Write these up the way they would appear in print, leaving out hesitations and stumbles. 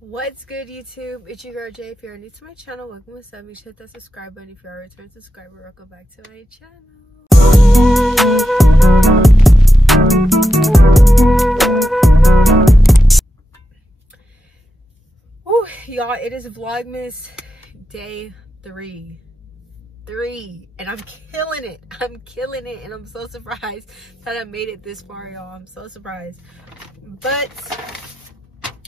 What's good, YouTube? It's your girl Jay. If you're new to my channel, welcome. What's up? Make sure to hit that subscribe button. If you're a return subscriber, welcome back to my channel. Woo, y'all, it is Vlogmas day 3, and I'm killing it. And I'm so surprised that I made it this far, y'all. I'm so surprised. But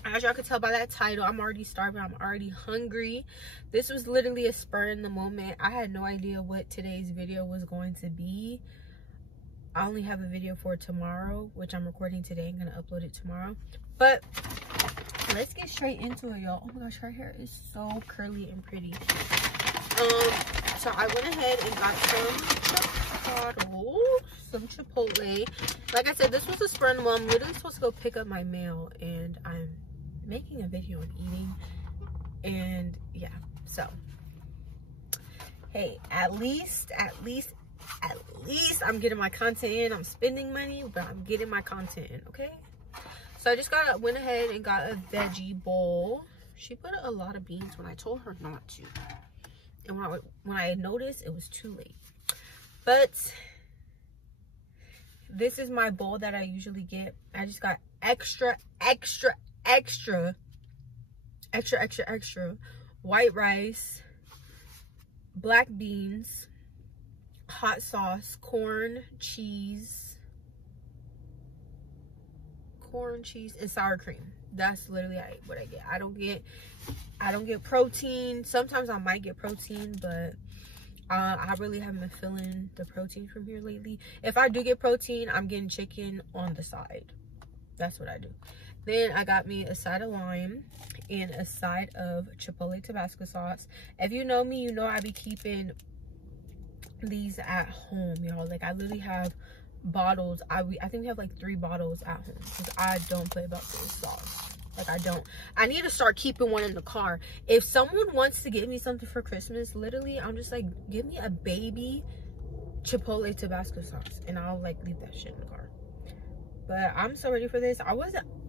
as y'all can tell by that title, I'm already starving. I'm already hungry. This was literally a spur in the moment. I had no idea what today's video was going to be. I only have a video for tomorrow, which I'm recording today. I'm gonna upload it tomorrow. But let's get straight into it, y'all. Oh my gosh, her hair is so curly and pretty. So I went ahead and got some Chipotle. Like I said, this was a spur in the moment. I'm literally supposed to go pick up my mail, and I'm making a video on eating. And yeah, so hey, at least I'm getting my content in. I'm spending money, but I'm getting my content in, okay? So I just went ahead and got a veggie bowl. She put a lot of beans when I told her not to. And when I noticed, it was too late. But this is my bowl that I usually get. I just got extra white rice, black beans, hot sauce, corn, cheese, and sour cream. That's literally what I get. I don't get protein. Sometimes I might get protein, but I really haven't been feeling the protein from here lately. If I do get protein, I'm getting chicken on the side. That's what I do. Then I got me a side of lime and a side of Chipotle Tabasco sauce. If you know me, you know I be keeping these at home, y'all. Like, I literally have bottles. I think we have like 3 bottles at home because I don't play about this sauce. Like, I need to start keeping one in the car. If someone wants to get me something for Christmas, literally, I'm just like, give me a baby Chipotle Tabasco sauce, and I'll like leave that shit in the car. But I'm so ready for this.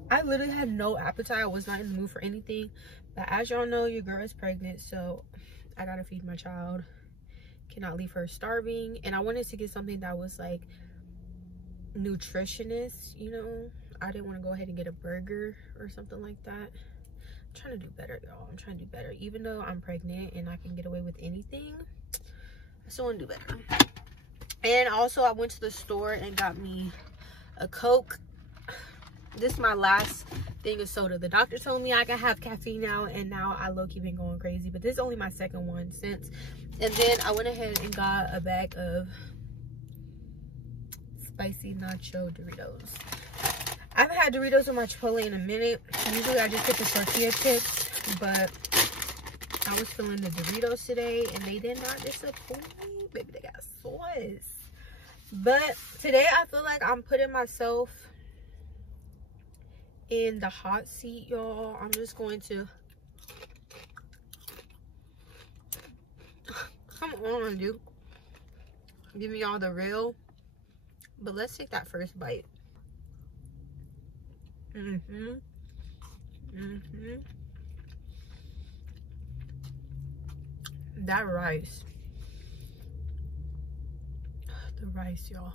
I literally had no appetite. I was not in the mood for anything. But as y'all know, your girl is pregnant, so I gotta feed my child. Cannot leave her starving. And I wanted to get something that was like nutritionist, you know. I didn't want to go ahead and get a burger or something like that. I'm trying to do better, y'all. I'm trying to do better. Even though I'm pregnant and I can get away with anything, I still want to do better. And also, I went to the store and got me a Coke. This is my last thing of soda. The doctor told me I can have caffeine now, and now I low-key been going crazy. But this is only my second one since. And then I went ahead and got a bag of spicy nacho Doritos. I haven't had Doritos with my Chipotle in a minute. Usually I just get the tortilla chips, but I was feeling the Doritos today, and they did not disappoint me. Baby, they got sauce. But today I feel like I'm putting myself in the hot seat, y'all. I'm just going to come on, dude. Give me all the real. But let's take that first bite. That rice. The rice, y'all.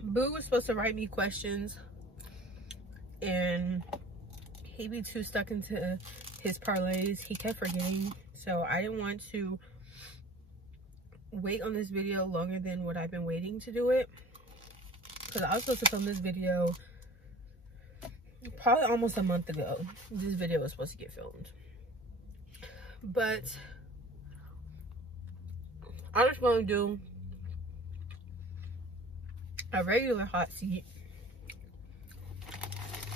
Boo was supposed to write me questions, and he be too stuck into his parlays. He kept forgetting, so I didn't want to wait on this video longer than what I've been waiting to do it, because I was supposed to film this video probably almost a month ago. This video was supposed to get filmed, but I'm just going to do a regular hot seat.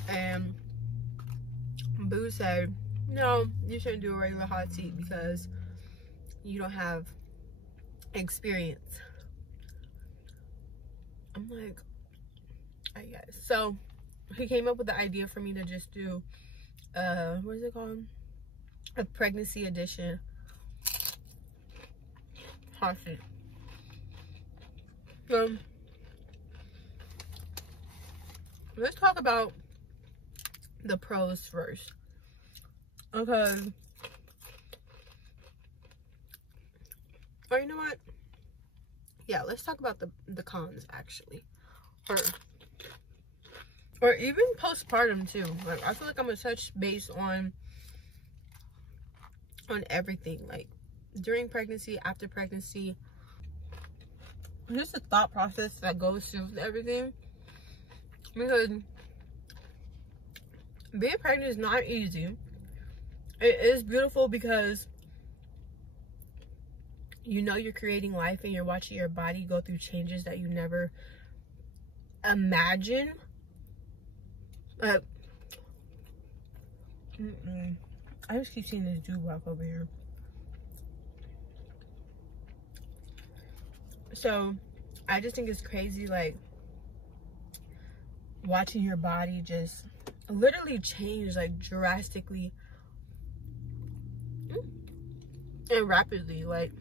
And Boo said, no, you shouldn't do a regular hot seat because you don't have experience. I'm like, I guess. So he came up with the idea for me to just do what is it called, a pregnancy edition hot seat. let's talk about the pros first. Okay. Or you know what? Yeah, let's talk about the cons actually. Or even postpartum too. Like, I feel like I'm gonna touch base on everything. Like, during pregnancy, after pregnancy. Just the thought process that goes through everything. Because being pregnant is not easy. It is beautiful because you know you're creating life and you're watching your body go through changes that you never imagined. I just keep seeing this dude walk over here. So I just think it's crazy, like, watching your body just literally change, like, drastically and rapidly. Like,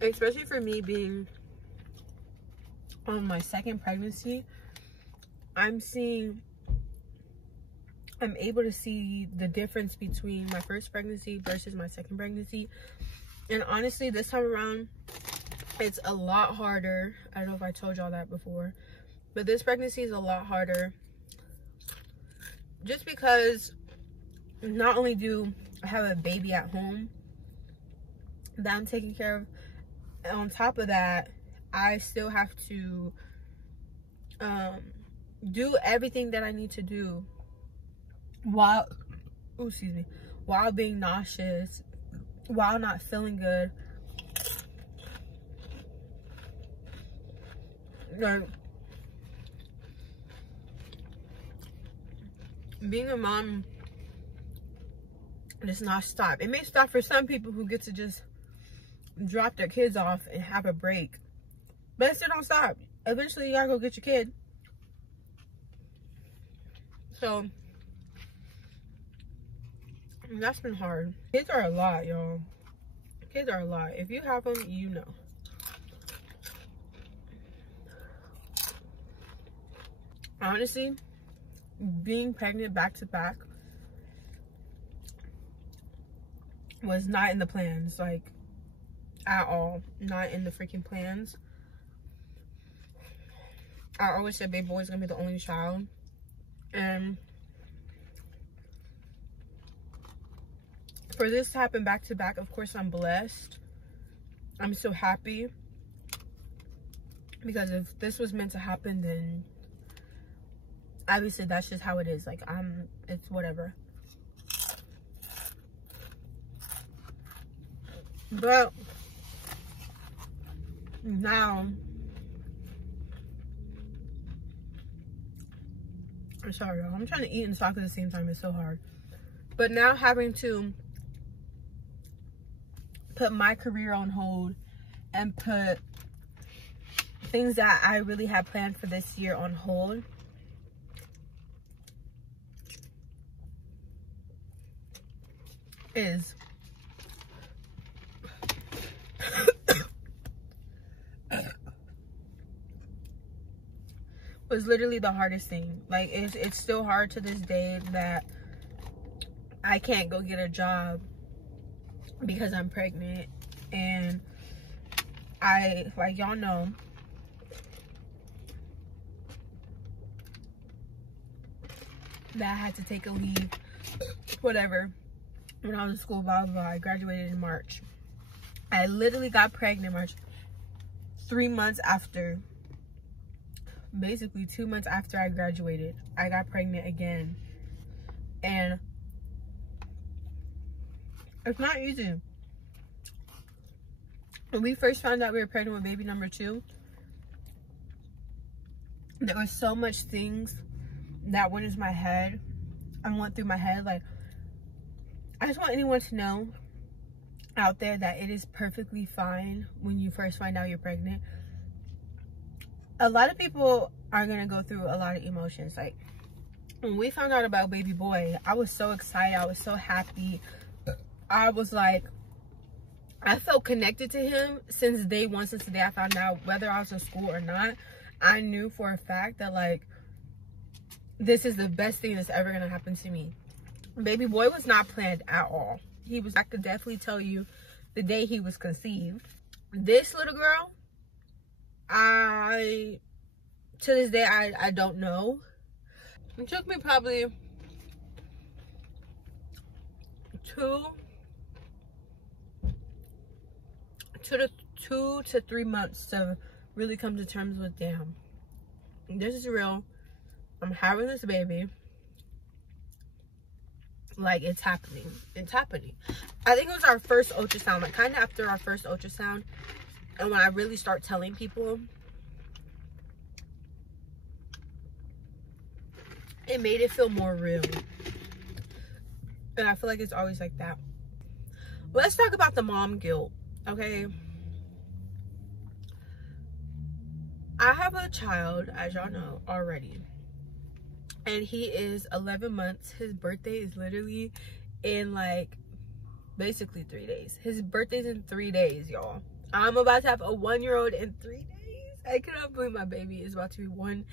especially for me being on my second pregnancy, I'm able to see the difference between my first pregnancy versus my second pregnancy. And honestly, this time around, it's a lot harder. I don't know if I told y'all that before, but this pregnancy is a lot harder just because not only do I have a baby at home that I'm taking care of, on top of that, I still have to do everything that I need to do while being nauseous, while not feeling good. Like, being a mom does not stop. It may stop for some people who get to just drop their kids off and have a break, but it still don't stop. Eventually you gotta go get your kid. So that's been hard. Kids are a lot, y'all. Kids are a lot. If you have them, you know. Honestly, being pregnant back to back was not in the plans, like, at all. Not in the freaking plans. I always said baby boy is gonna be the only child, and for this to happen back to back, of course I'm blessed. I'm so happy, because if this was meant to happen, then obviously that's just how it is. Like, it's whatever. But now, I'm sorry, y'all. I'm trying to eat and talk at the same time. It's so hard. But now having to put my career on hold and put things that I really had planned for this year on hold is was literally the hardest thing. Like, it's still hard to this day that I can't go get a job because I'm pregnant. And like, y'all know, that I had to take a leave, whatever, when I was in school, blah, blah, blah. I graduated in March. I literally got pregnant in March. 3 months after, basically 2 months after I graduated, I got pregnant again. And it's not easy. When we first found out we were pregnant with baby number 2, there was so much things that went into my head. I went through my head. Like, I just want anyone to know out there that it is perfectly fine when you first find out you're pregnant. A lot of people are gonna go through a lot of emotions. Like, when we found out about baby boy, I was so excited. I was so happy. I was like, I felt connected to him since day one, since the day I found out, whether I was in school or not. I knew for a fact that, like, this is the best thing that's ever gonna happen to me. Baby boy was not planned at all. I could definitely tell you the day he was conceived. This little girl, to this day, I don't know. It took me probably 2 to 3 months to really come to terms with, damn, this is real. I'm having this baby. Like, it's happening. It's happening. I think it was our first ultrasound, like kind of after our first ultrasound, and when I really start telling people, it made it feel more real. And I feel like it's always like that. Let's talk about the mom guilt, okay? I have a child, as y'all know already, and he is 11 months. His birthday is literally in like basically 3 days. His birthday's in 3 days, y'all. I'm about to have a 1-year-old in 3 days. I cannot believe my baby is about to be 1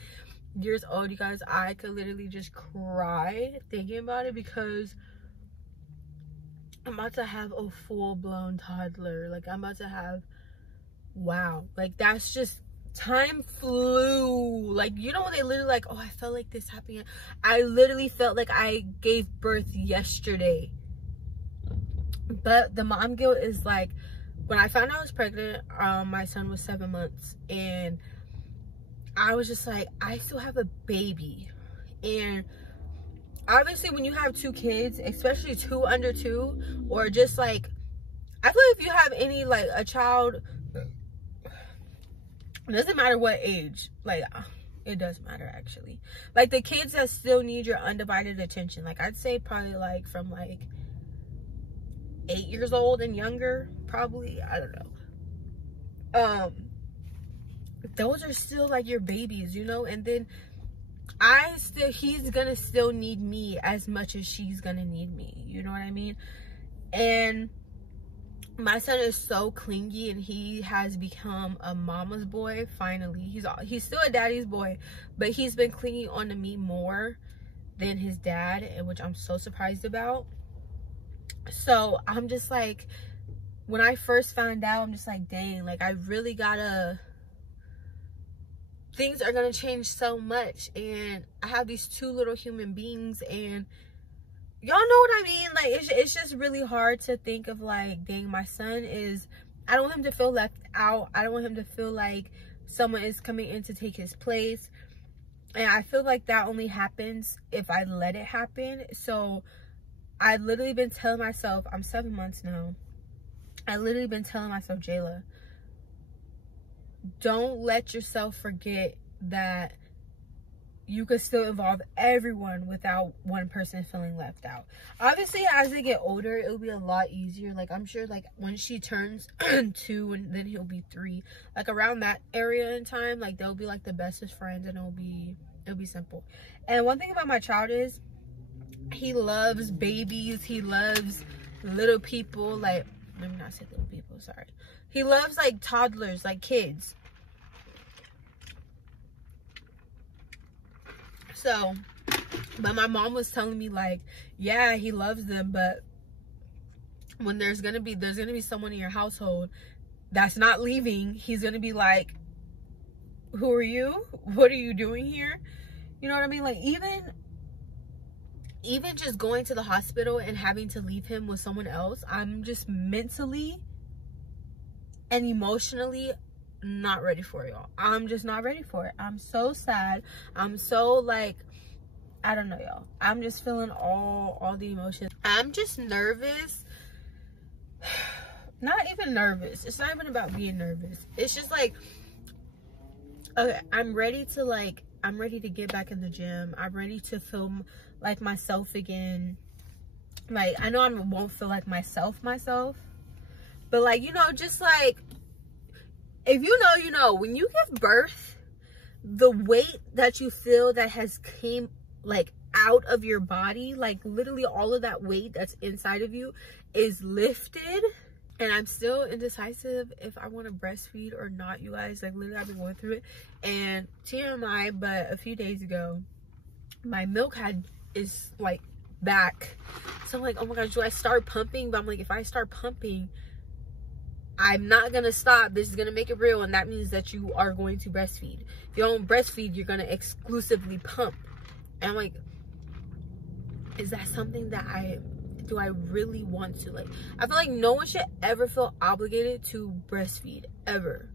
year old, you guys. I could literally just cry thinking about it, because I'm about to have a full-blown toddler. Like, I'm about to have, wow, like, that's just, time flew. Like, you know when they literally like, oh, I felt like this happened. I literally felt like I gave birth yesterday. But the mom guilt is like, when I found out I was pregnant, my son was 7 months, and I was just like, I still have a baby. And obviously when you have 2 kids, especially 2 under 2, or just like, I feel like if you have any, like a child, it doesn't matter what age, like, it does matter actually. Like, the kids that still need your undivided attention, like, I'd say probably like from like 8 years old and younger, probably, I don't know. Those are still like your babies, you know. And then he's gonna still need me as much as she's gonna need me, you know what I mean? And my son is so clingy, and he has become a mama's boy. Finally, he's still a daddy's boy, but he's been clinging on to me more than his dad, and which I'm so surprised about. So I'm just like, when I first found out, I'm just like, dang, like, I really gotta, things are gonna change so much, and I have these 2 little human beings, and y'all know what I mean? Like, it's just really hard to think of, like, dang, my son is, I don't want him to feel left out. I don't want him to feel like someone is coming in to take his place. And I feel like that only happens if I let it happen. So I've literally been telling myself, I'm 7 months now. I literally been telling myself, Jayla, don't let yourself forget that you could still involve everyone without one person feeling left out. Obviously, as they get older, it'll be a lot easier. Like, I'm sure, like, when she turns 2 and then he'll be 3, like, around that area in time, like, they'll be like the bestest friends, and it'll be simple. And one thing about my child is, he loves babies. He loves little people. Like, let me not say little people, sorry. He loves, like, toddlers, like kids. So, but my mom was telling me, like, yeah, he loves them, but when there's gonna be someone in your household that's not leaving, he's gonna be like, who are you? What are you doing here? You know what I mean? Like, even just going to the hospital and having to leave him with someone else, I'm just mentally and emotionally not ready for it, y'all. I'm just not ready for it. I'm so sad. I'm so, like, I don't know, y'all. I'm just feeling all the emotions. I'm just nervous. Not even nervous. It's not even about being nervous. It's just like, okay, I'm ready to get back in the gym. I'm ready to feel like myself again. Like, I know I won't feel like myself, but, like, you know, just like, if you know, you know, when you give birth, the weight that you feel that has came, like, out of your body, like, literally all of that weight that's inside of you is lifted. And I'm still indecisive if I want to breastfeed or not, you guys. Like, literally, I've been going through it. And TMI, but a few days ago, my milk is like back. So I'm like, oh my gosh, do I start pumping? But I'm like, if I start pumping, I'm not gonna stop. This is gonna make it real, and that means that you are going to breastfeed. If you don't breastfeed, you're gonna exclusively pump. And I'm like, is that something that do I really want to? Like, I feel like no one should ever feel obligated to breastfeed, ever.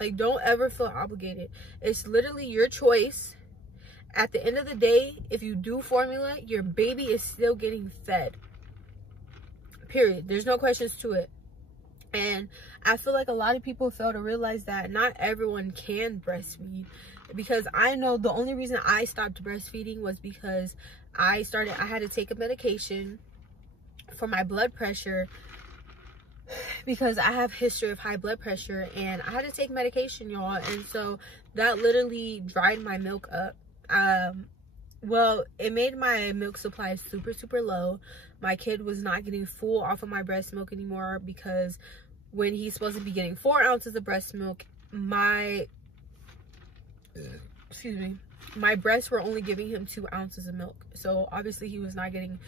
Like, don't ever feel obligated. It's literally your choice. At the end of the day, if you do formula, your baby is still getting fed, period. There's no questions to it. And I feel like a lot of people fail to realize that not everyone can breastfeed, because I know the only reason I stopped breastfeeding was because I had to take a medication for my blood pressure, because I have history of high blood pressure, and I had to take medication, y'all. And so that literally dried my milk up. Well, it made my milk supply super low. My kid was not getting full off of my breast milk anymore, because when he's supposed to be getting 4 ounces of breast milk, my breasts were only giving him 2 ounces of milk. So obviously he was not getting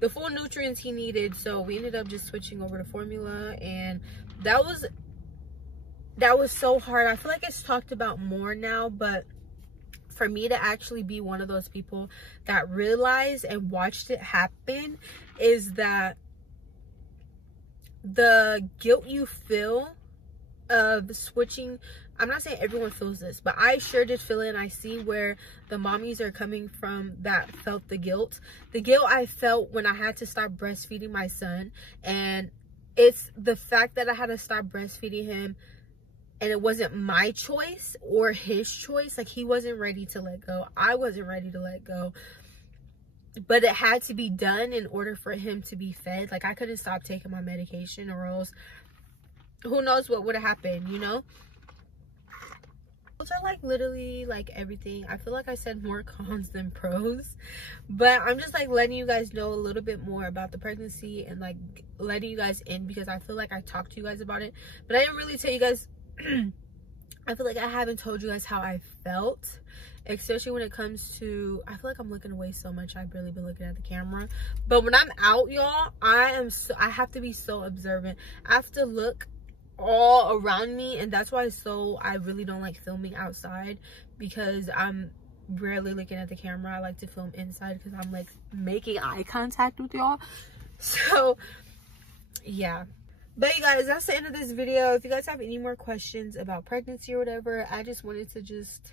the full nutrients he needed. So we ended up just switching over to formula, and that was so hard. I feel like it's talked about more now, but for me to actually be one of those people that realized and watched it happen, is that the guilt you feel of switching, I'm not saying everyone feels this, but I sure did feel it, and I see where the mommies are coming from that felt the guilt. The guilt I felt when I had to stop breastfeeding my son, and it's the fact that I had to stop breastfeeding him, and it wasn't my choice or his choice. Like, he wasn't ready to let go. I wasn't ready to let go. But it had to be done in order for him to be fed. Like, I couldn't stop taking my medication, or else who knows what would have happened, you know? Those are like literally like everything. I feel like I said more cons than pros, but I'm just like letting you guys know a little bit more about the pregnancy, and like letting you guys in, because I feel like I talked to you guys about it, but I didn't really tell you guys. I feel like I haven't told you guys how I felt, especially when it comes to, I feel like I'm looking away so much. I've barely been looking at the camera, but when I'm out, y'all, I have to be so observant. I have to look all around me, and that's why I really don't like filming outside, because I'm rarely looking at the camera. I like to film inside, because I'm like making eye contact with y'all. So yeah. But you guys, that's the end of this video. If you guys have any more questions about pregnancy or whatever, I just wanted to just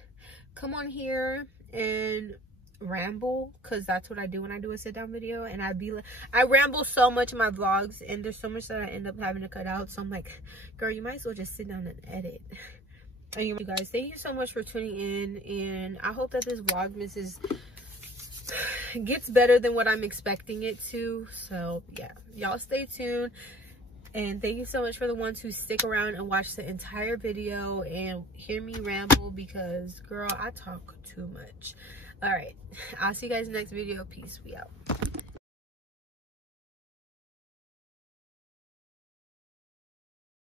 come on here and ramble, because that's what I do when I do a sit down video. And I ramble so much in my vlogs, and there's so much that I end up having to cut out. So I'm like, girl, you might as well just sit down and edit. And you guys, thank you so much for tuning in, and I hope that this Vlogmas gets better than what I'm expecting it to. So yeah, y'all stay tuned. And thank you so much for the ones who stick around and watch the entire video and hear me ramble, because girl, I talk too much. All right, I'll see you guys next video. Peace. We out.